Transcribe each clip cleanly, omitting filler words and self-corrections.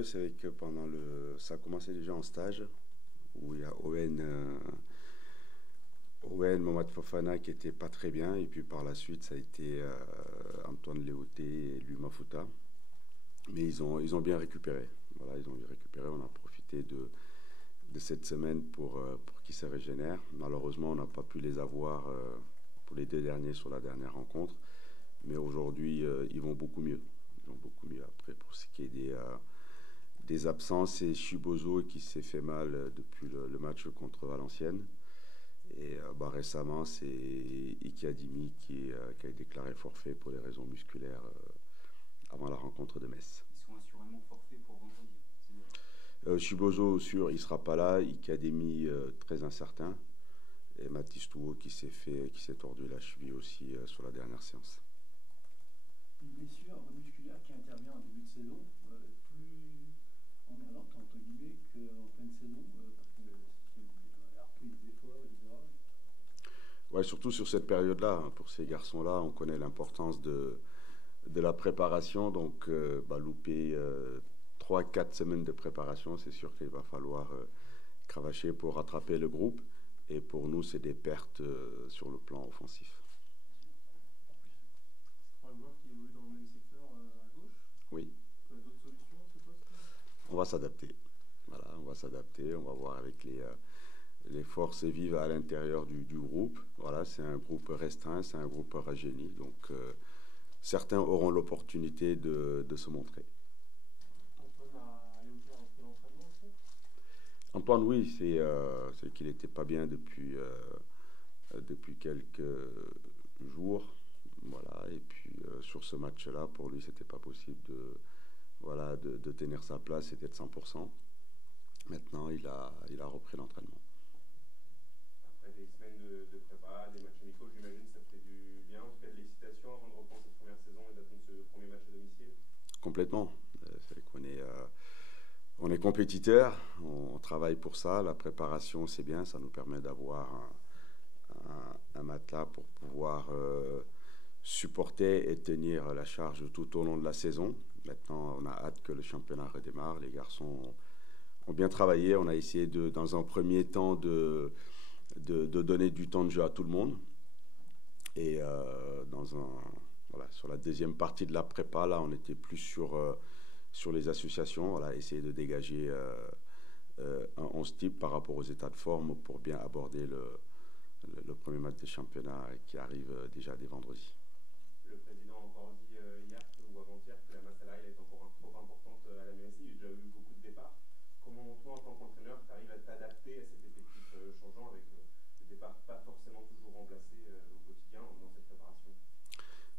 mieux, c'est que ça a commencé déjà en stage, où il y a Owen Mohamed Fofana qui était pas très bien, et puis par la suite, ça a été Antoine Léoté et Lui Mafuta. Mais ils ont bien récupéré. Voilà, ils ont bien récupéré. On a profité de cette semaine pour qu'ils se régénèrent. Malheureusement, on n'a pas pu les avoir pour les deux derniers sur la dernière rencontre. Mais aujourd'hui, ils vont beaucoup mieux. Ils vont beaucoup mieux. Après, pour ce qui est des absences, c'est Chibozo qui s'est fait mal depuis le match contre Valenciennes. Et récemment, c'est Iki Adimi qui a déclaré forfait pour des raisons musculaires avant la rencontre de Metz. Ils sont assurément forfaits pour vendredi. Chibozo, sûr, il ne sera pas là. Iki Adimi, très incertain. Et Mathis Touot qui s'est tordu la cheville aussi sur la dernière séance. Une blessure musculaire qui intervient en début de saison, plus emmerdante entre guillemets qu'en pleine saison, parce qu'il a repris des efforts, etc. Ouais, surtout sur cette période-là, hein, pour ces garçons-là, on connaît l'importance de la préparation. Donc, louper 3-4 semaines de préparation, c'est sûr qu'il va falloir cravacher pour rattraper le groupe. Et pour nous, c'est des pertes sur le plan offensif. C'est un joueur qui évolue dans le même secteur à gauche. Oui. Tu as d'autres solutions à ce poste? On va s'adapter. Voilà, on va s'adapter. On va voir avec les forces vives à l'intérieur du groupe. Voilà, c'est un groupe restreint, c'est un groupe rajeuni. Donc, certains auront l'opportunité de se montrer. Antoine, oui, c'est qu'il n'était pas bien depuis quelques jours. Voilà, et puis sur ce match-là, pour lui, c'était pas possible de tenir sa place et d'être 100%. Maintenant, il a repris l'entraînement. Après des semaines de prépa, des matchs amicaux, j'imagine que ça fait du bien, en tout cas de l'excitation avant de reprendre cette première saison et d'attendre ce premier match à domicile. Complètement. C'est qu'on est. On est compétiteur, on travaille pour ça, la préparation c'est bien, ça nous permet d'avoir un matelas pour pouvoir supporter et tenir la charge tout au long de la saison. Maintenant on a hâte que le championnat redémarre, les garçons ont bien travaillé, on a essayé dans un premier temps de donner du temps de jeu à tout le monde. Et sur la deuxième partie de la prépa, là on était plus sur les associations, voilà, essayer de dégager un 11 type par rapport aux états de forme pour bien aborder le premier match des championnats qui arrive déjà dès vendredi. Le président a encore dit hier ou avant-hier que la masse salariale est encore trop importante à la MSI. Il y a déjà eu beaucoup de départs. Comment toi, en tant qu'entraîneur, tu arrives à t'adapter à cet effectif changeant avec des départs pas forcément toujours remplacés au quotidien dans cette préparation?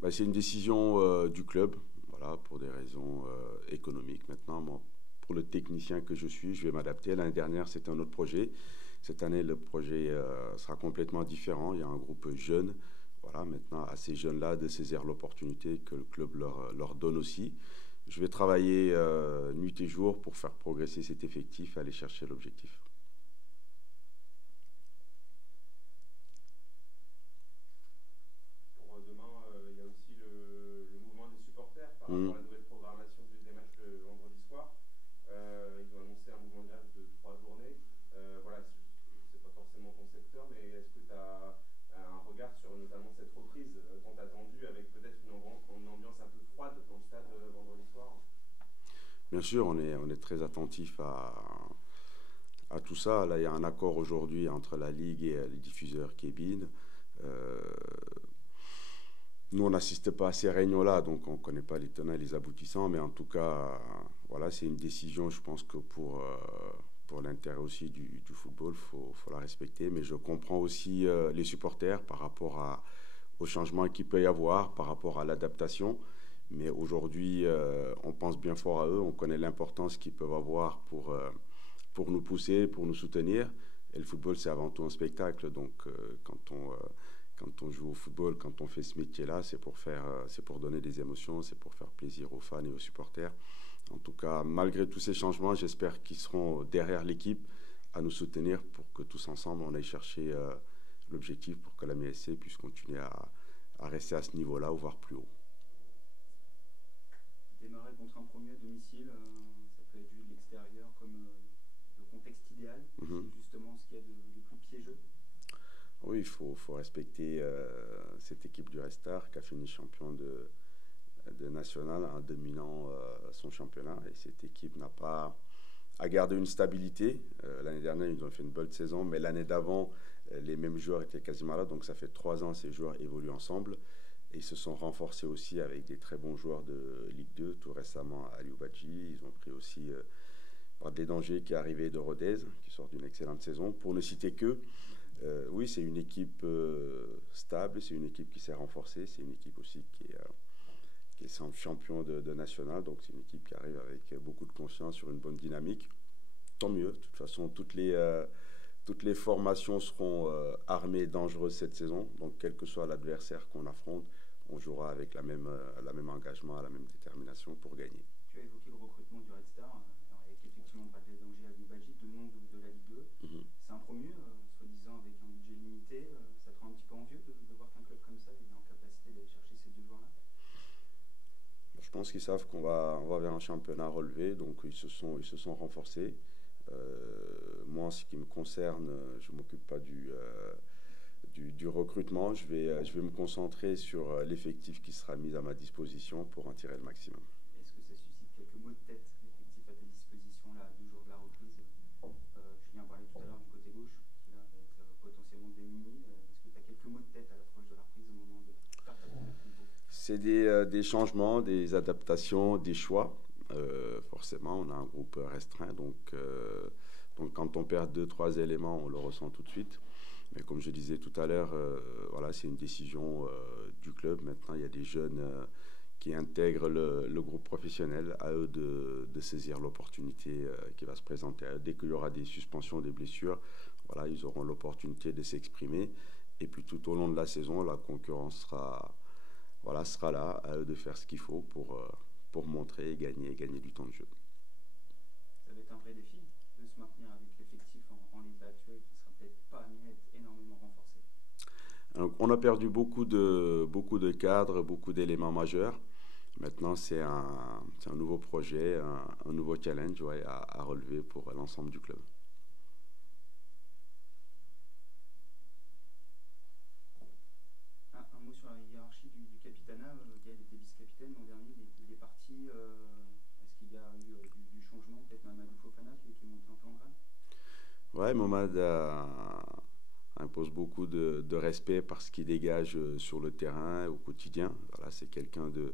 C'est une décision du club. Voilà, pour des raisons économiques. Maintenant, moi, pour le technicien que je suis, je vais m'adapter. L'année dernière, c'était un autre projet. Cette année, le projet sera complètement différent. Il y a un groupe jeune. Voilà, maintenant, à ces jeunes-là, de saisir l'opportunité que le club leur donne aussi. Je vais travailler nuit et jour pour faire progresser cet effectif et aller chercher l'objectif. Par rapport à la nouvelle programmation des matchs de vendredi soir, ils ont annoncé un mouvement de grève de 3 journées. C'est pas forcément ton secteur, mais est-ce que tu as un regard sur notamment cette reprise tant attendue avec peut-être une ambiance un peu froide dans le stade vendredi soir? Bien sûr, on est très attentif à tout ça. Là, il y a un accord aujourd'hui entre la Ligue et les diffuseurs Kébine. Nous, on n'assiste pas à ces réunions-là, donc on ne connaît pas les tenants et les aboutissants, mais en tout cas, voilà, c'est une décision, je pense que pour l'intérêt aussi du football, faut la respecter. Mais je comprends aussi les supporters par rapport au changement qu'il peut y avoir, par rapport à l'adaptation. Mais aujourd'hui, on pense bien fort à eux, on connaît l'importance qu'ils peuvent avoir pour nous pousser, pour nous soutenir. Et le football, c'est avant tout un spectacle, donc quand on joue au football, quand on fait ce métier-là, c'est pour donner des émotions, c'est pour faire plaisir aux fans et aux supporters. En tout cas, malgré tous ces changements, j'espère qu'ils seront derrière l'équipe à nous soutenir pour que tous ensemble, on aille chercher l'objectif pour que la MSC puisse continuer à rester à ce niveau-là ou voire plus haut. Démarrer contre un premier à domicile, ça peut être dur. l'extérieur comme le contexte idéal, c'est justement ce qu'il y a de plus piégeux. Oui, il faut respecter cette équipe du Red Star qui a fini champion de national en dominant son championnat. Et cette équipe n'a pas à garder une stabilité. L'année dernière, ils ont fait une bonne saison, mais l'année d'avant, les mêmes joueurs étaient quasiment là. Donc ça fait 3 ans que ces joueurs évoluent ensemble. Et ils se sont renforcés aussi avec des très bons joueurs de Ligue 2. Tout récemment, à Aliou Badji. Ils ont pris aussi par des dangers qui est arrivé de Rodez, qui sort d'une excellente saison. Pour ne citer que, oui, c'est une équipe stable, c'est une équipe qui s'est renforcée, c'est une équipe aussi qui est champion de national, donc c'est une équipe qui arrive avec beaucoup de confiance sur une bonne dynamique. Tant mieux, de toute façon, toutes les formations seront armées et dangereuses cette saison, donc quel que soit l'adversaire qu'on affronte, on jouera avec la même engagement, la même détermination pour gagner. Tu as évoqué le recrutement du Red Star, avec effectivement pas de danger à Badji, de nom de la Ligue 2. C'est un promu, soi-disant avec un budget limité. Ça te rend un petit peu envieux de voir qu'un club comme ça est en capacité d'aller chercher ces 2 joueurs-là? Je pense qu'ils savent qu'on va vers un championnat relevé, donc ils se sont renforcés. Moi, en ce qui me concerne, je ne m'occupe pas du recrutement. Je vais me concentrer sur l'effectif qui sera mis à ma disposition pour en tirer le maximum. Est-ce que ça suscite quelques mots de tête, l'effectif à ta disposition là, à 2 jours de la reprise? Julien parlait tout à l'heure du côté gauche, qui là va être potentiellement démuni. Est-ce que tu as quelques mots de tête à l'approche de la reprise au moment de faire ta première compo? C'est des changements, des adaptations, des choix. Forcément, on a un groupe restreint, donc quand on perd 2-3 éléments, on le ressent tout de suite. Mais comme je disais tout à l'heure, voilà, c'est une décision du club. Maintenant, il y a des jeunes qui intègrent le groupe professionnel, à eux de saisir l'opportunité qui va se présenter. Dès qu'il y aura des suspensions, des blessures, voilà, ils auront l'opportunité de s'exprimer. Et puis tout au long de la saison, la concurrence sera là, à eux de faire ce qu'il faut pour montrer et gagner du temps de jeu. Ça va être un vrai défi de se maintenir avec l'effectif en l'état actuel qui sera peut-être pas amené à être énormément renforcé. Donc, on a perdu beaucoup de cadres, beaucoup d'éléments majeurs. Maintenant, c'est un nouveau projet, un nouveau challenge à relever pour l'ensemble du club. Un mot sur la hiérarchie du capitanat. Gaël était vice-capitaine l'an dernier, il est parti. Est-ce qu'il y a eu du changement? Peut-être Mamadou Fofana qui est monté un peu en grade? Ouais, Momad impose beaucoup de respect parce qu'il dégage sur le terrain au quotidien. Voilà, c'est quelqu'un de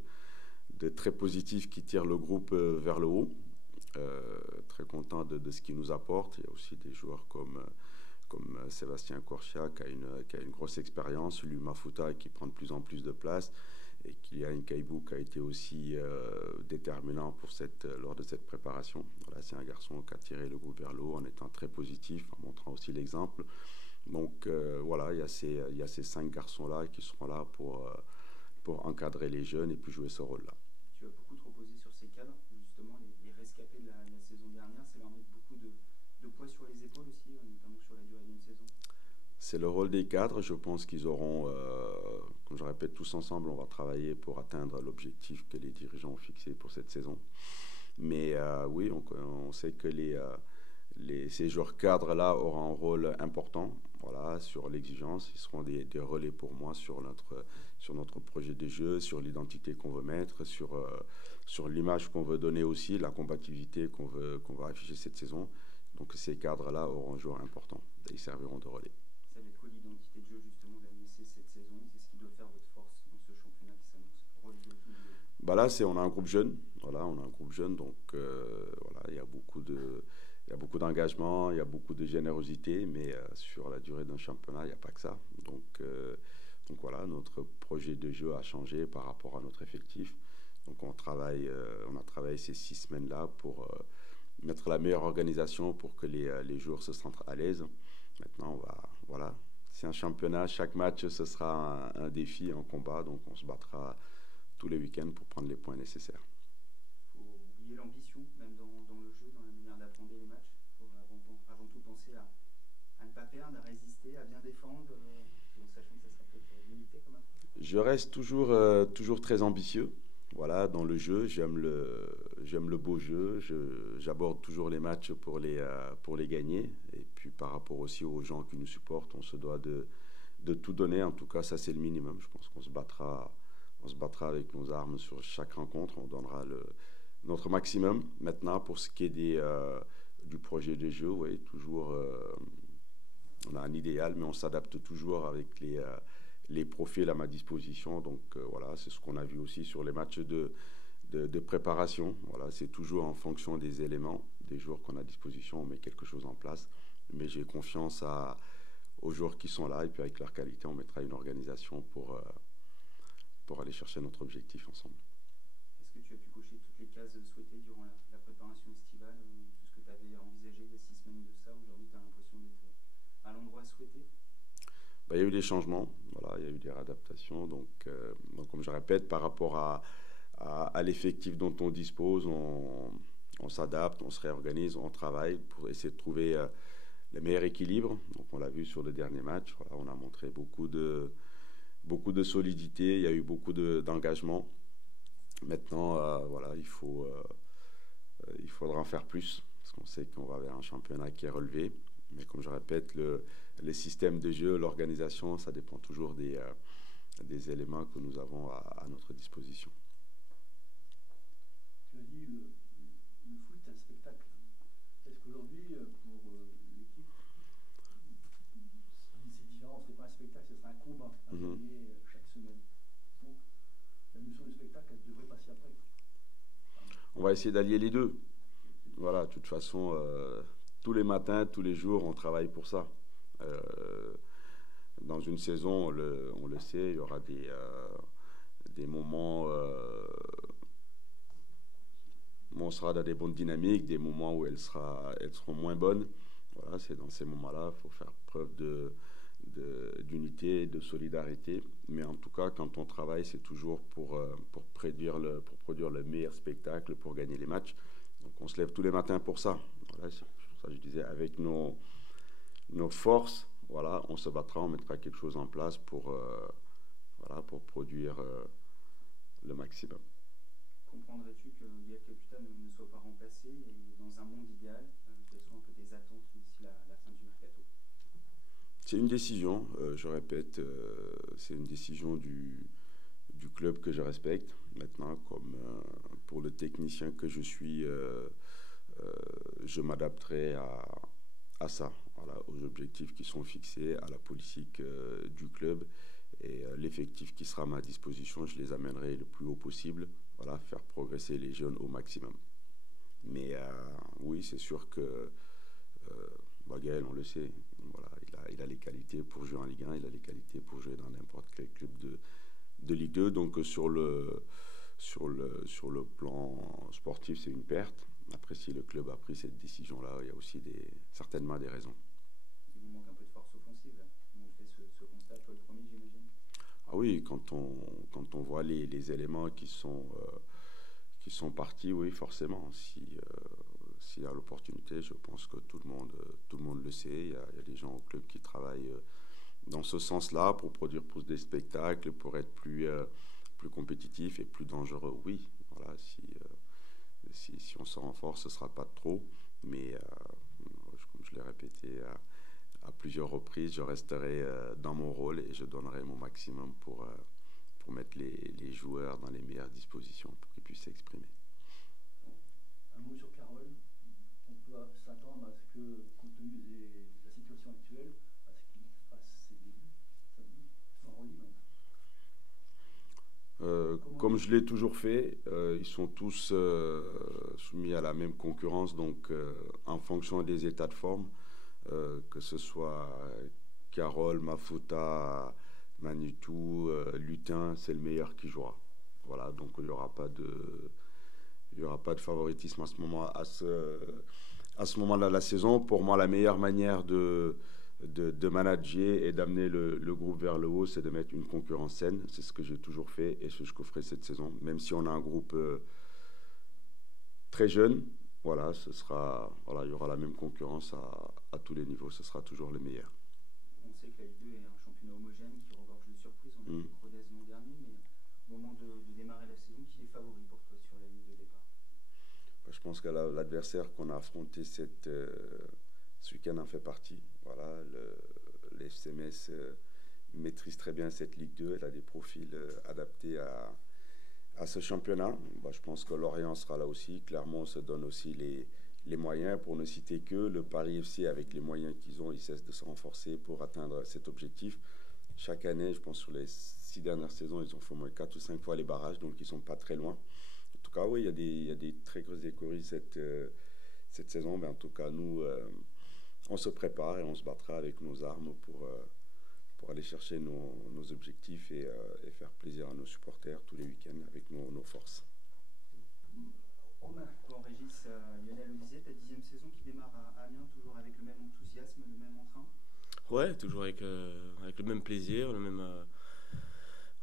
très positif qui tire le groupe vers le haut. Très content de ce qu'il nous apporte. Il y a aussi des joueurs comme Sébastien Corchia qui a une grosse expérience, Luma Fouta qui prend de plus en plus de place, et Kylian Kaibou qui a été aussi déterminant lors de cette préparation. Voilà, c'est un garçon qui a tiré le groupe vers le haut en étant très positif, en montrant aussi l'exemple. Donc voilà, il y a ces 5 garçons-là qui seront là pour encadrer les jeunes et puis jouer ce rôle-là. Tu as beaucoup trop posé sur ces cadres, justement les rescapés de la saison dernière, ça leur met beaucoup de poids sur les épaules aussi, notamment sur la durée d'une saison. C'est le rôle des cadres. Je pense qu'ils auront, comme je répète, tous ensemble, on va travailler pour atteindre l'objectif que les dirigeants ont fixé pour cette saison. Mais oui, on sait que ces joueurs cadres-là auront un rôle important, voilà, sur l'exigence. Ils seront des relais pour moi sur notre projet de jeu, sur l'identité qu'on veut mettre, sur l'image qu'on veut donner aussi, la combativité qu'on va afficher cette saison. Donc ces cadres-là auront un joueur important et ils serviront de relais. Ça va être quoi l'identité de jeu justement de la MSC cette saison? C'est ce qui doit faire votre force dans ce championnat qui s'annonce? Bah là, on a un groupe jeune. Voilà, on a un groupe jeune, donc voilà, il y a beaucoup d'engagement, il y a beaucoup de générosité, mais sur la durée d'un championnat, il n'y a pas que ça. Donc voilà, notre projet de jeu a changé par rapport à notre effectif. Donc on a travaillé ces 6 semaines-là pour mettre la meilleure organisation pour que les joueurs se sentent à l'aise. Maintenant, voilà, c'est un championnat, chaque match ce sera un défi, un combat, donc on se battra tous les week-ends pour prendre les points nécessaires. Il faut oublier l'ambition, même dans le jeu, dans la manière d'apprendre les matchs. Il faut avant tout penser à ne pas perdre, à résister, à bien défendre, en sachant que ça sera peut-être limité comme approche. Je reste toujours très ambitieux. Voilà, dans le jeu, j'aime j'aime le beau jeu, j'aborde toujours les matchs pour les gagner. Et puis par rapport aussi aux gens qui nous supportent, on se doit de tout donner. En tout cas, ça c'est le minimum. Je pense qu'on se battra avec nos armes sur chaque rencontre. On donnera notre maximum. Maintenant, pour ce qui est du projet des jeux, ouais, toujours, on a un idéal, mais on s'adapte toujours avec les profils à ma disposition. Donc voilà, c'est ce qu'on a vu aussi sur les matchs de préparation. Voilà, c'est toujours en fonction des éléments, des joueurs qu'on a à disposition, on met quelque chose en place. Mais j'ai confiance aux joueurs qui sont là, et puis avec leur qualité, on mettra une organisation pour aller chercher notre objectif ensemble. Est-ce que tu as pu cocher toutes les cases souhaitées durant la préparation estivale, tout ce que tu avais envisagé il y a 6 semaines de ça? Aujourd'hui, tu as l'impression d'être à l'endroit souhaité? Il y a eu des changements, voilà, il y a eu des réadaptations. Donc comme je répète, par rapport à l'effectif dont on dispose, on s'adapte, on se réorganise, on travaille pour essayer de trouver le meilleur équilibre. Donc on l'a vu sur le dernier match, voilà, on a montré beaucoup de solidité, il y a eu beaucoup d'engagement. Maintenant, voilà, il faudra en faire plus, parce qu'on sait qu'on va vers un championnat qui est relevé. Mais comme je répète, les systèmes de jeu, l'organisation, ça dépend toujours des éléments que nous avons à notre disposition. Tu as dit le foot, c'est un spectacle. Est-ce qu'aujourd'hui, pour l'équipe, c'est différent, ce n'est pas un spectacle, ce sera un combat à gagner chaque semaine. Donc, la notion de spectacle, elle devrait passer après. On va essayer d'allier les deux. Voilà, de toute façon, tous les matins, tous les jours, on travaille pour ça. Dans une saison, on le sait, il y aura des moments où on sera dans des bonnes dynamiques, des moments où elles seront moins bonnes. Voilà, c'est dans ces moments-là, il faut faire preuve d'unité, de solidarité. Mais en tout cas, quand on travaille, c'est toujours pour produire le meilleur spectacle, pour gagner les matchs. Donc on se lève tous les matins pour ça. Voilà, c'est pour ça que je disais, avec nos forces, voilà, on se battra, on mettra quelque chose en place pour produire le maximum. Comprendrais-tu que Gaël Kakuta ne soit pas remplacé, et dans un monde idéal, quelles sont un peu tes attentes d'ici la fin du mercato? C'est une décision, je répète, c'est une décision du club que je respecte. Maintenant, comme pour le technicien que je suis, je m'adapterai à ça, voilà, aux objectifs qui sont fixés, à la politique du club, et l'effectif qui sera à ma disposition, je les amènerai le plus haut possible, voilà, faire progresser les jeunes au maximum. Mais oui, c'est sûr que Gaël, on le sait, voilà, il a les qualités pour jouer en Ligue 1, il a les qualités pour jouer dans n'importe quel club de Ligue 2, donc sur le plan sportif, c'est une perte. Après, si le club a pris cette décision-là, il y a aussi certainement des raisons. Il vous manque un peu de force offensive, là. On fait ce constat, toi le premier, j'imagine? Ah oui, quand on voit les éléments qui sont partis, oui, forcément. S'il y a l'opportunité, je pense que tout le monde le sait. Il y a des gens au club qui travaillent dans ce sens-là pour produire plus de spectacles, pour être plus compétitif et plus dangereux. Oui, voilà, si on se renforce, ce ne sera pas trop. Mais comme je l'ai répété à plusieurs reprises, je resterai dans mon rôle et je donnerai mon maximum pour mettre les joueurs dans les meilleures dispositions pour qu'ils puissent s'exprimer. Un mot sur Carole. On peut s'attendre à ce que, compte tenu de la situation actuelle, à ce qu'il fasse ses débuts samedi, sans Rolly même. Comme je l'ai toujours fait, ils sont tous soumis à la même concurrence, donc en fonction des états de forme, que ce soit Carole, Mafuta, Manitou, Lutin, c'est le meilleur qui jouera. Voilà, donc il n'y aura pas de favoritisme à ce moment-là de la saison. Pour moi, la meilleure manière de manager et d'amener le groupe vers le haut, c'est de mettre une concurrence saine. C'est ce que j'ai toujours fait et c'est ce que je ferai cette saison. Même si on a un groupe très jeune, voilà, il y aura la même concurrence à tous les niveaux. Ce sera toujours le meilleur. On sait que la Ligue 2 est un championnat homogène qui regorge de surprises. On a vu Rodez l'an dernier, mais au moment de démarrer la saison, qui est favori pour toi sur la ligne de départ? pense que l'adversaire qu'on a affronté ce week-end en fait partie. Voilà, le FC Metz maîtrise très bien cette Ligue 2. Elle a des profils adaptés à ce championnat. Bah, je pense que Lorient sera là aussi. Clermont se donne aussi les moyens. Pour ne citer que le Paris FC, avec les moyens qu'ils ont, ils cessent de se renforcer pour atteindre cet objectif. Chaque année, je pense sur les 6 dernières saisons, ils ont fait au moins 4 ou 5 fois les barrages, donc ils ne sont pas très loin. En tout cas, oui, il y a des très grosses écuries cette saison. Mais en tout cas, nous, on se prépare et on se battra avec nos armes pour aller chercher nos objectifs et faire plaisir à nos supporters tous les week-ends avec nos forces. Bon, Régis, Lionel le disait, ta 10e saison qui démarre à Amiens, toujours avec le même enthousiasme, le même entrain? Ouais, toujours avec le même plaisir, le même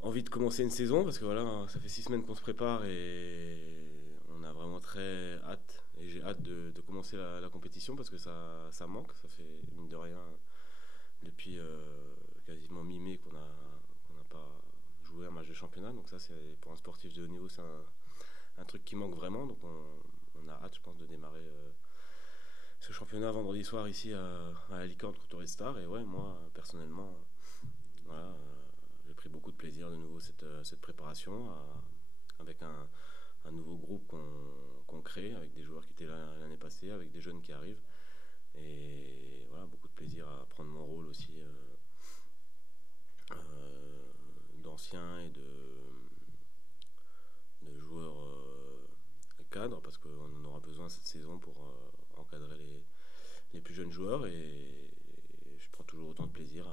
envie de commencer une saison, parce que voilà, ça fait 6 semaines qu'on se prépare et on a vraiment très hâte, et j'ai hâte de commencer la compétition, parce que ça manque, ça fait mine de rien depuis quasiment mi-mai qu'on n'a pas joué un match de championnat, donc ça c'est pour un sportif de haut niveau, c'est un truc qui manque vraiment, donc on a hâte, je pense, de démarrer ce championnat vendredi soir ici à Alicante contre Red Star. Et ouais, moi personnellement, voilà, j'ai pris beaucoup de plaisir de nouveau cette préparation avec un nouveau groupe qu'on crée, avec des joueurs qui étaient là l'année passée, avec des jeunes qui arrivent, et voilà, beaucoup de plaisir à prendre mon rôle aussi d'ancien et de joueurs cadres, parce qu'on en aura besoin cette saison pour encadrer les plus jeunes joueurs, et je prends toujours autant de plaisir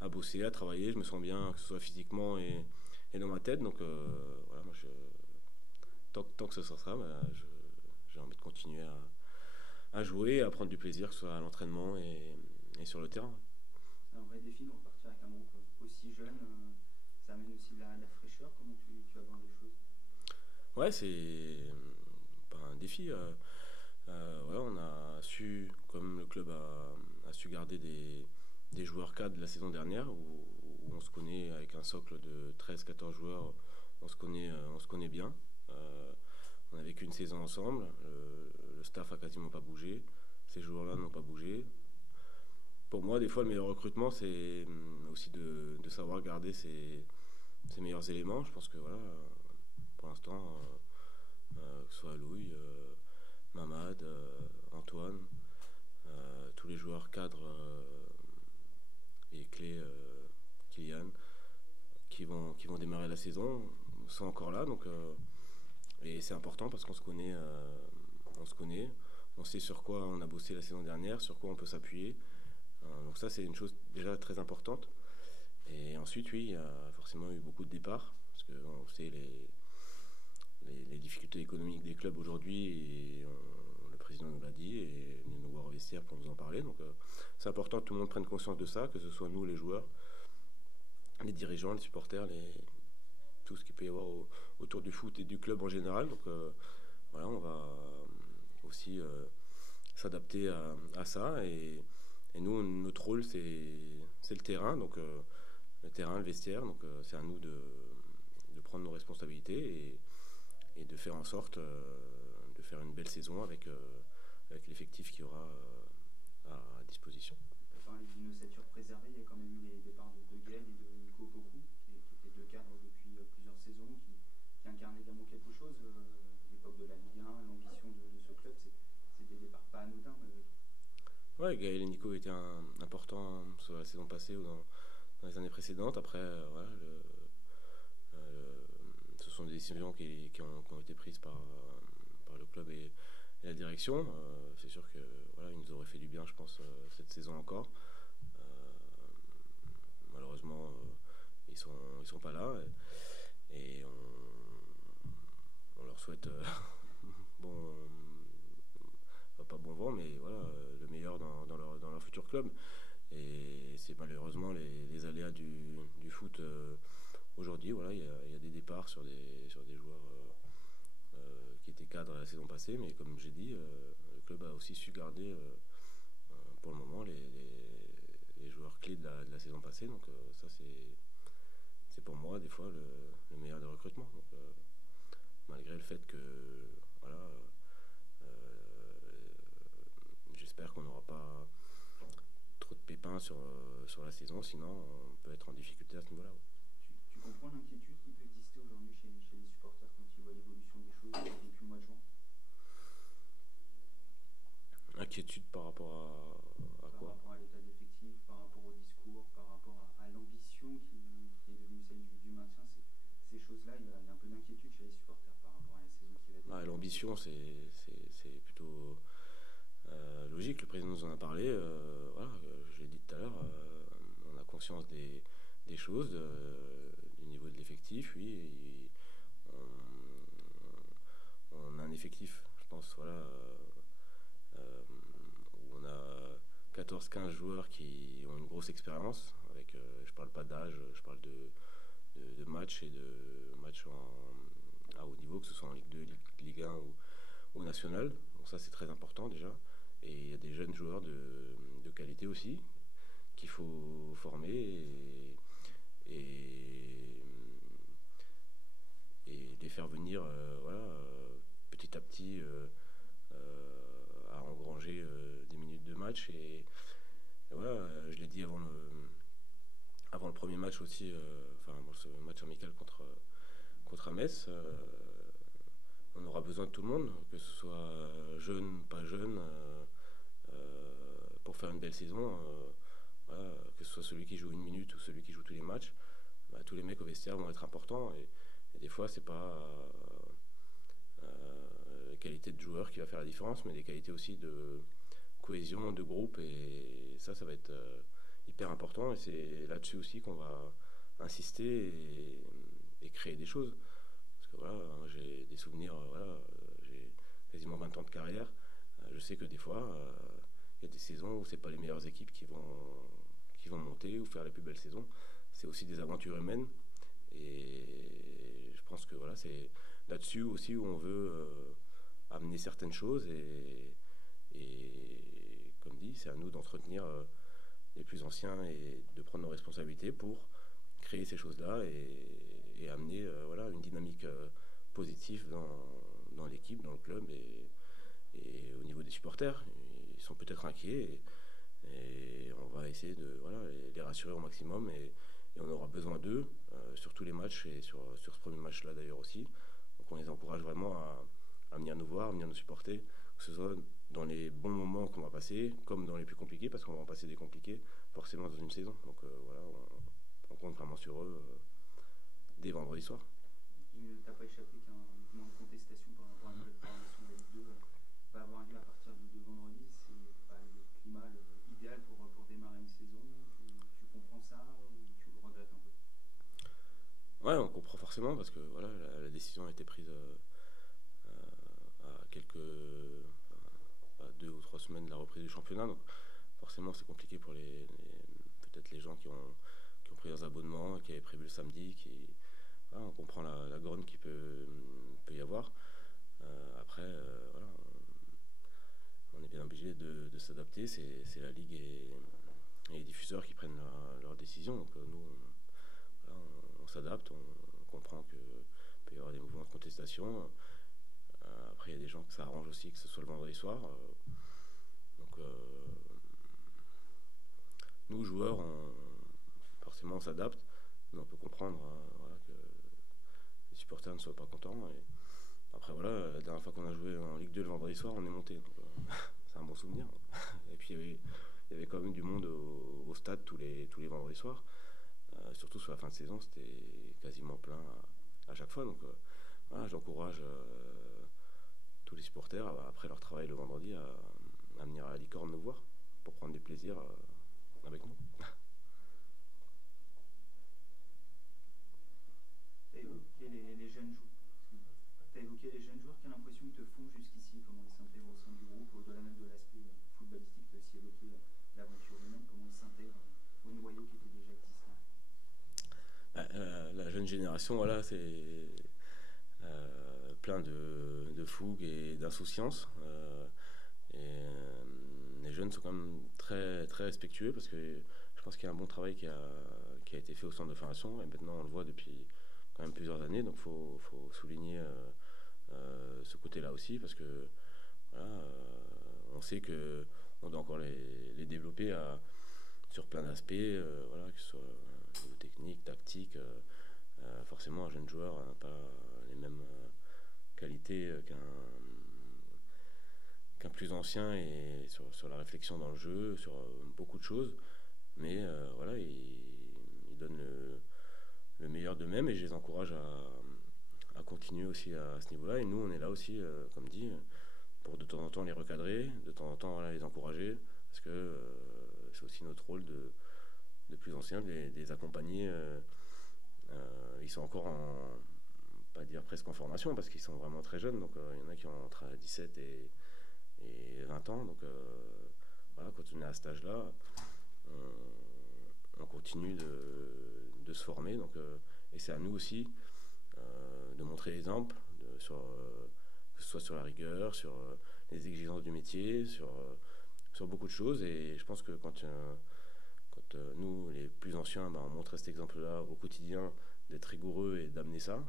à bosser, à travailler. Je me sens bien, que ce soit physiquement et dans ma tête, donc voilà, moi tant que ce sera ça, bah, j'ai envie de continuer à jouer, à prendre du plaisir, que ce soit à l'entraînement et sur le terrain. C'est un vrai défi de repartir avec un groupe aussi jeune, ça amène aussi de la fraîcheur. Comment tu abordes les choses? Ouais, c'est pas un défi. Voilà, on a su, comme le club a su garder des joueurs cadres de la saison dernière, où on se connaît avec un socle de 13-14 joueurs, on se connaît bien. On n'a vécu une saison ensemble, le staff a quasiment pas bougé, ces joueurs-là n'ont pas bougé. Pour moi, des fois, le meilleur recrutement, c'est aussi de savoir garder ses meilleurs éléments. Je pense que voilà, pour l'instant, que ce soit Louis, Mamad, Antoine, tous les joueurs cadres et clés, Kylian, qui vont démarrer la saison, sont encore là. Donc, et c'est important parce qu'on se connaît, on sait sur quoi on a bossé la saison dernière, sur quoi on peut s'appuyer. Donc ça, c'est une chose déjà très importante. Et ensuite, oui, il y a forcément eu beaucoup de départs, parce qu'on sait les difficultés économiques des clubs aujourd'hui, et le président nous l'a dit, et est venu nous voir au vestiaire pour nous en parler. Donc c'est important que tout le monde prenne conscience de ça, que ce soit nous, les joueurs, les dirigeants, les supporters, tout ce qu'il peut y avoir autour du foot et du club en général. Donc voilà, on va aussi s'adapter à ça, et nous, notre rôle, c'est le terrain, donc le terrain, le vestiaire, donc c'est à nous de prendre nos responsabilités et de faire en sorte de faire une belle saison avec l'effectif qu'il y aura à disposition. Tu as parlé d'une ossature préservée, il y a quand même eu les départs de Gaël et de Nico Poku, qui étaient deux cadres depuis plusieurs saisons, qui incarnent également quelque chose. L'époque de la Ligue 1, l'ambition de ce club, c'est des départs pas anodins malgré tout. Ouais, Gaël et Nico étaient importants sur la saison passée ou dans les années précédentes. Après, voilà, ce sont des décisions qui ont été prises par le club et la direction. C'est sûr que voilà, ils nous auraient fait du bien, je pense, cette saison encore. Malheureusement, ils sont pas là, et on leur souhaite pas bon vent, mais voilà, le meilleur dans leur futur club. Et c'est malheureusement les aléas du foot aujourd'hui. Voilà, il y a des départs sur des joueurs qui étaient cadres la saison passée, mais comme j'ai dit, le club a aussi su garder pour le moment les joueurs clés de la saison passée. Donc ça, c'est pour moi des fois le meilleur des recrutements. Donc, malgré le fait que voilà, j'espère qu'on n'aura pas trop de pépins sur la saison, sinon on peut être en difficulté à ce niveau-là. Tu comprends l'inquiétude qui peut exister aujourd'hui chez les supporters quand ils voient l'évolution des choses depuis le mois de juin? Inquiétude par rapport à Par quoi? rapport à l'état de l'effectif, par rapport au discours, par rapport à l'ambition qui est devenue celle du maintien, ces choses-là, il y a un peu d'inquiétude chez les supporters par rapport à la saison qui va débuter. L'ambition, c'est plutôt logique. Le président nous en a parlé. Voilà, je l'ai dit tout à l'heure, on a conscience des choses, du niveau de l'effectif, oui. Et on a un effectif, je pense, voilà, où on a 14-15 joueurs qui ont une grosse expérience. Avec, je parle pas d'âge, je parle de matchs et de matchs à haut niveau, que ce soit en Ligue 2, Ligue 1 ou National. Donc ça, c'est très important déjà. Et il y a des jeunes joueurs de qualité aussi qu'il faut former et les faire venir voilà, petit à petit à engranger des minutes de match. Et voilà, je l'ai dit avant le premier match aussi, ce match amical contre Metz. On aura besoin de tout le monde, que ce soit jeune, pas jeune, pour faire une belle saison. Voilà, que ce soit celui qui joue une minute ou celui qui joue tous les matchs, tous les mecs au vestiaire vont être importants. Et des fois, c'est pas la qualité de joueur qui va faire la différence, mais des qualités aussi de cohésion, de groupe. Et ça va être hyper important. Et c'est là-dessus aussi qu'on va insister et créer des choses. Parce que voilà, j'ai des souvenirs, j'ai quasiment 20 ans de carrière. Je sais que des fois, il y a des saisons où c'est pas les meilleures équipes qui vont monter ou faire les plus belles saisons. C'est aussi des aventures humaines. Et je pense que voilà, c'est là-dessus aussi où on veut amener certaines choses. Et comme dit, c'est à nous d'entretenir les plus anciens et de prendre nos responsabilités pour créer ces choses-là et amener voilà, une dynamique positive dans l'équipe, dans le club et au niveau des supporters. Ils sont peut-être inquiets et on va essayer de voilà, les rassurer au maximum et on aura besoin d'eux sur tous les matchs et sur ce premier match-là d'ailleurs aussi. Donc on les encourage vraiment à venir nous voir, à venir nous supporter, que ce soit dans les bons moments qu'on va passer, comme dans les plus compliqués, parce qu'on va en passer des compliqués forcément dans une saison. Donc voilà, on compte vraiment sur eux dès vendredi soir. Il ne t'a pas échappé qu'un mouvement de contestation par rapport à la nouvelle programmation de la Ligue 2 va avoir lieu à partir de vendredi. C'est pas le climat idéal pour démarrer une saison. Tu comprends ça ou tu le regrettes un peu? Ouais, on comprend forcément parce que voilà, la décision a été prise à 2 ou 3 semaines de la reprise du championnat. Donc forcément, c'est compliqué pour peut-être les gens qui ont pris leurs abonnements, qui avaient prévu le samedi, voilà, on comprend la grogne qui peut y avoir. Après, voilà, on est bien obligé de s'adapter. C'est la Ligue et les diffuseurs qui prennent leurs décisions. Donc nous, on s'adapte, on comprend qu'il peut y avoir des mouvements de contestation. Après, il y a des gens que ça arrange aussi que ce soit le vendredi soir. Donc, nous, joueurs, forcément, on s'adapte. Mais on peut comprendre voilà, que les supporters ne soient pas contents. Et après, voilà, la dernière fois qu'on a joué en Ligue 2 le vendredi soir, on est monté. Donc, c'est un bon souvenir. Et puis, il y avait quand même du monde au stade tous les vendredis soirs. Surtout sur la fin de saison, c'était quasiment plein à chaque fois. Donc, voilà, j'encourage tous les supporters, après leur travail le vendredi, à venir à la Licorne nous voir pour prendre du plaisir avec nous. T'as évoqué les jeunes joueurs, quelle impression ils te font jusqu'ici, comment ils s'intègrent au sein du groupe, au-delà même de l'aspect footballistique, tu as aussi évoqué l'aventure humaine, comment ils s'intègrent au noyau qui était déjà existant? La jeune génération, voilà, c'est plein de fougue et d'insouciance. Les jeunes sont quand même très, très respectueux parce que je pense qu'il y a un bon travail qui a été fait au centre de formation et maintenant on le voit depuis quand même plusieurs années. Donc il faut souligner ce côté-là aussi parce que voilà, on sait que on doit encore les développer sur plein d'aspects, voilà, que ce soit au niveau technique, tactique. Forcément, un jeune joueur n'a pas les mêmes qualités qu'un plus ancien et sur la réflexion dans le jeu, sur beaucoup de choses. Mais voilà, ils donnent le meilleur d'eux-mêmes et je les encourage à continuer aussi à ce niveau-là. Et nous, on est là aussi, comme dit, pour de temps en temps les recadrer, de temps en temps voilà, les encourager, parce que c'est aussi notre rôle de plus anciens, de les accompagner. Ils sont encore pas dire presque en formation, parce qu'ils sont vraiment très jeunes, donc il y en a qui ont entre 17 et 20 ans, donc voilà, quand on est à cet âge-là, on continue de se former, donc, et c'est à nous aussi de montrer l'exemple, que ce soit sur la rigueur, sur les exigences du métier, sur beaucoup de choses, et je pense que quand nous, les plus anciens, on montre cet exemple-là au quotidien, d'être rigoureux et d'amener ça,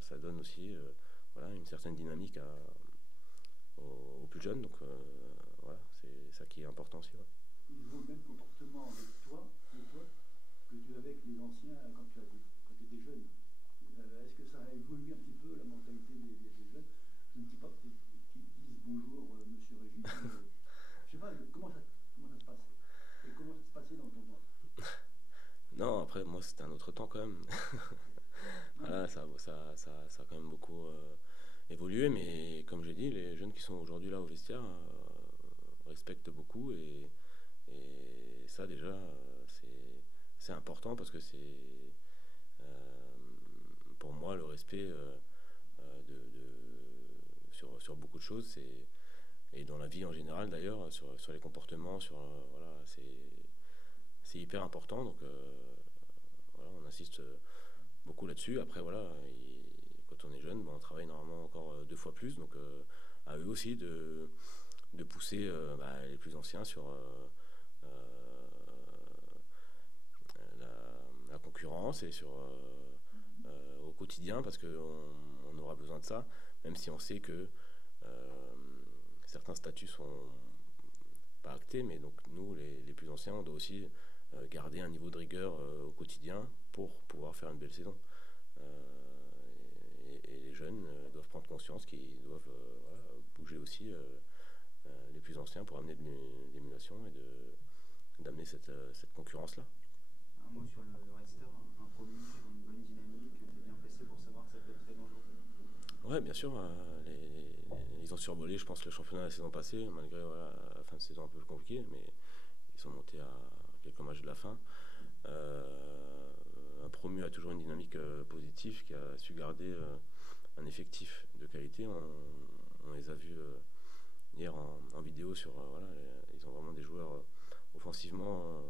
ça donne aussi voilà, une certaine dynamique aux plus jeunes, donc voilà, c'est ça qui est important aussi. Ouais. Ils ont le même comportement avec toi que tu avais avec les anciens quand tu étais jeune. Est-ce que ça a évolué un petit peu la mentalité des jeunes? Je ne dis pas qu'ils disent bonjour monsieur Régis, mais je sais pas, comment ça se passe? Et comment ça se passait dans ton temps? Non, après moi c'était un autre temps quand même. Voilà, ça a quand même beaucoup évolué, mais comme j'ai dit, les jeunes qui sont aujourd'hui là au vestiaire respectent beaucoup et ça déjà c'est important, parce que c'est pour moi le respect sur beaucoup de choses, et dans la vie en général d'ailleurs, sur les comportements, voilà, c'est hyper important, donc voilà, on insiste beaucoup là-dessus. Après voilà, quand on est jeune, on travaille normalement encore 2 fois plus, donc à eux aussi de pousser les plus anciens sur la concurrence et au quotidien, parce qu'on aura besoin de ça, même si on sait que certains statuts sont pas actés, mais donc nous les plus anciens, on doit aussi garder un niveau de rigueur au quotidien pour pouvoir faire une belle saison. Et les jeunes doivent prendre conscience qu'ils doivent voilà, bouger aussi les plus anciens pour amener de l'émulation et d'amener cette concurrence-là. Un mot sur le Red Star, un promu sur une bonne dynamique, tu es bien placé pour savoir que ça peut être très dangereux. Ouais, bien sûr, ils ont survolé, je pense, le championnat la saison passée, malgré voilà, la fin de saison un peu compliquée, mais ils sont montés à quelques matchs de la fin. Un promu a toujours une dynamique positive, qui a su garder un effectif de qualité. On les a vus hier en vidéo voilà, ils ont vraiment des joueurs offensivement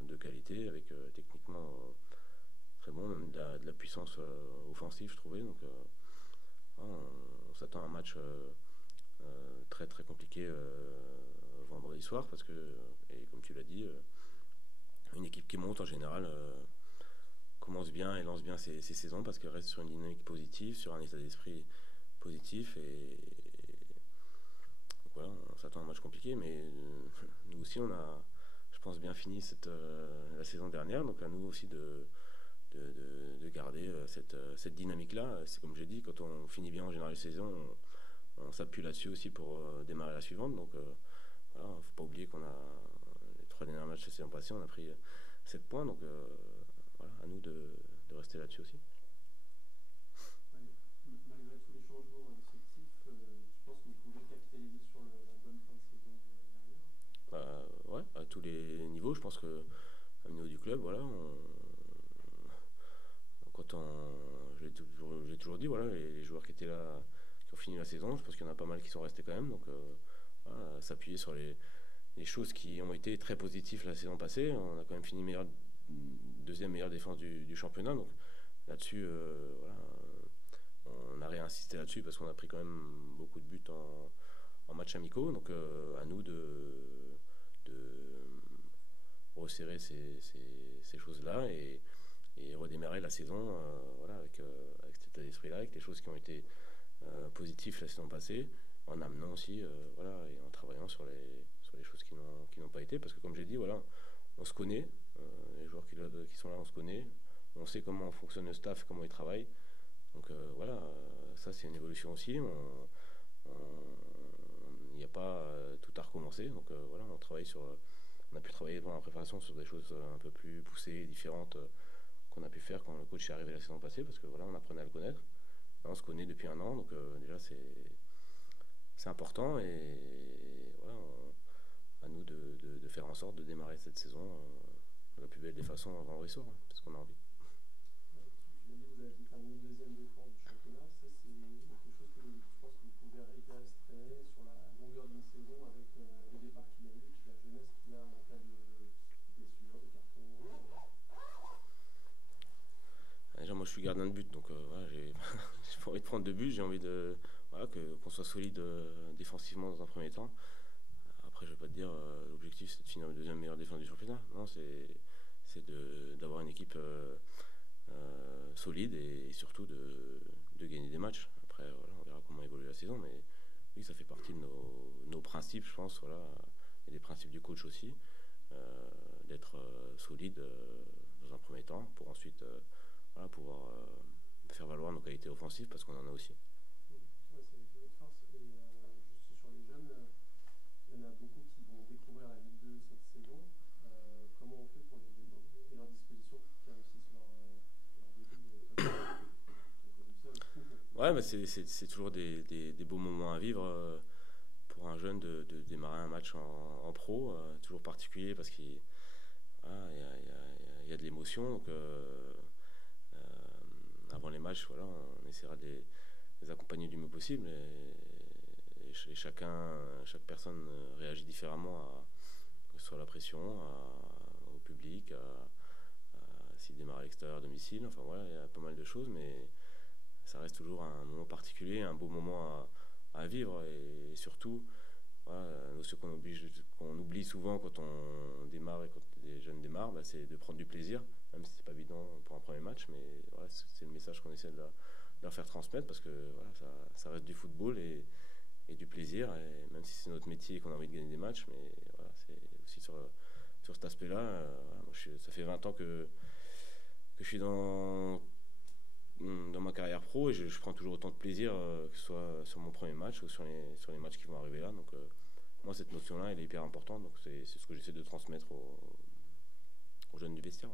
de qualité, avec techniquement très bon, même de la puissance offensive, je trouvais. Donc on s'attend à un match très très compliqué vendredi soir, parce que, et comme tu l'as dit, une équipe qui monte en général commence bien et lance bien ses saisons, parce qu'elle reste sur une dynamique positive, sur un état d'esprit positif, et donc voilà, on s'attend à un match compliqué, mais nous aussi on a, je pense, bien fini la saison dernière, donc à nous aussi de garder cette dynamique-là. C'est comme j'ai dit, quand on finit bien en général la saison, on s'appuie là-dessus aussi pour démarrer la suivante, donc voilà, faut pas oublier qu'on a les 3 derniers matchs de la saison passée, on a pris 7 points, donc voilà, à nous de rester là-dessus aussi. Malgré tous les changements effectifs, je pense que vous pouvez capitaliser sur la bonne fin de saison dernière. Ouais, à tous les niveaux, je pense que au niveau du club, voilà, j'ai toujours dit, voilà, les joueurs qui étaient là, qui ont fini la saison, je pense qu'il y en a pas mal qui sont restés quand même, donc voilà, s'appuyer sur les choses qui ont été très positives la saison passée. On a quand même fini deuxième meilleure défense du championnat, donc là-dessus, voilà, on a réinsisté là-dessus, parce qu'on a pris quand même beaucoup de buts en matchs amicaux, donc à nous de resserrer ces choses-là et redémarrer la saison voilà, avec cet état d'esprit-là, avec les choses qui ont été positives la saison passée, en amenant aussi, voilà, et en travaillant sur les choses qui n'ont pas été, parce que comme j'ai dit, voilà, on se connaît, les joueurs qui sont là, on se connaît, on sait comment fonctionne le staff, comment ils travaillent, donc voilà, ça c'est une évolution aussi, il n'y a pas tout à recommencer, donc voilà, on a pu travailler pendant la préparation sur des choses un peu plus poussées, différentes, qu'on a pu faire quand le coach est arrivé la saison passée, parce que voilà, on apprenait à le connaître. Là, on se connaît depuis un an, donc déjà c'est important, et voilà, à nous de faire en sorte de démarrer cette saison de la plus belle des façons en vendredi soir, hein, parce qu'on a envie. Tu l'as dit, vous avez terminé deuxième défense du championnat. Ça, c'est quelque chose que je pense que vous pouvez restaurer sur la longueur d'une saison avec les départs qu'il y a eu, la jeunesse qu'il a en cas de blessure, de carton. Déjà, moi je suis gardien de but, donc voilà, j'ai pas envie de prendre de but, j'ai envie voilà, qu'on soit solide défensivement dans un premier temps. Après, je vais pas te dire l'objectif c'est de finir le deuxième meilleur défenseur du championnat. Non, c'est d'avoir une équipe solide et surtout de gagner des matchs. Après, voilà, on verra comment évolue la saison, mais oui, ça fait partie de nos principes, je pense, voilà, et des principes du coach aussi, d'être solide dans un premier temps pour ensuite voilà, pouvoir faire valoir nos qualités offensives parce qu'on en a aussi. Ouais, c'est votre force. Et juste sur les jeunes, il y en a beaucoup qui vont découvrir la Ligue 2 cette saison. Comment on fait pour les mettre dans les meilleures dispositions pour qu'ils réussissent leur début Ouais, bah c'est toujours des beaux moments à vivre pour un jeune de démarrer un match en pro, toujours particulier parce qu'il voilà, y a de l'émotion. Donc, avant les matchs, voilà, on essaiera de les accompagner du mieux possible et chaque personne réagit différemment que ce soit à la pression, au public, s'il démarre à l'extérieur, à domicile. Enfin voilà, il y a pas mal de choses, mais ça reste toujours un moment particulier, un beau moment à vivre et surtout, voilà, ce qu'on oublie souvent quand on démarre et quand les jeunes démarrent, bah, c'est de prendre du plaisir, même si c'est pas évident pour un premier match, mais voilà, c'est le message qu'on essaie de leur faire transmettre parce que voilà, ça reste du football et du plaisir, et même si c'est notre métier et qu'on a envie de gagner des matchs, mais voilà, c'est aussi sur cet aspect-là. Voilà, moi, ça fait 20 ans que je suis dans ma carrière pro et je prends toujours autant de plaisir que ce soit sur mon premier match ou sur les matchs qui vont arriver là. Donc moi cette notion là elle est hyper importante, donc c'est ce que j'essaie de transmettre aux jeunes du vestiaire.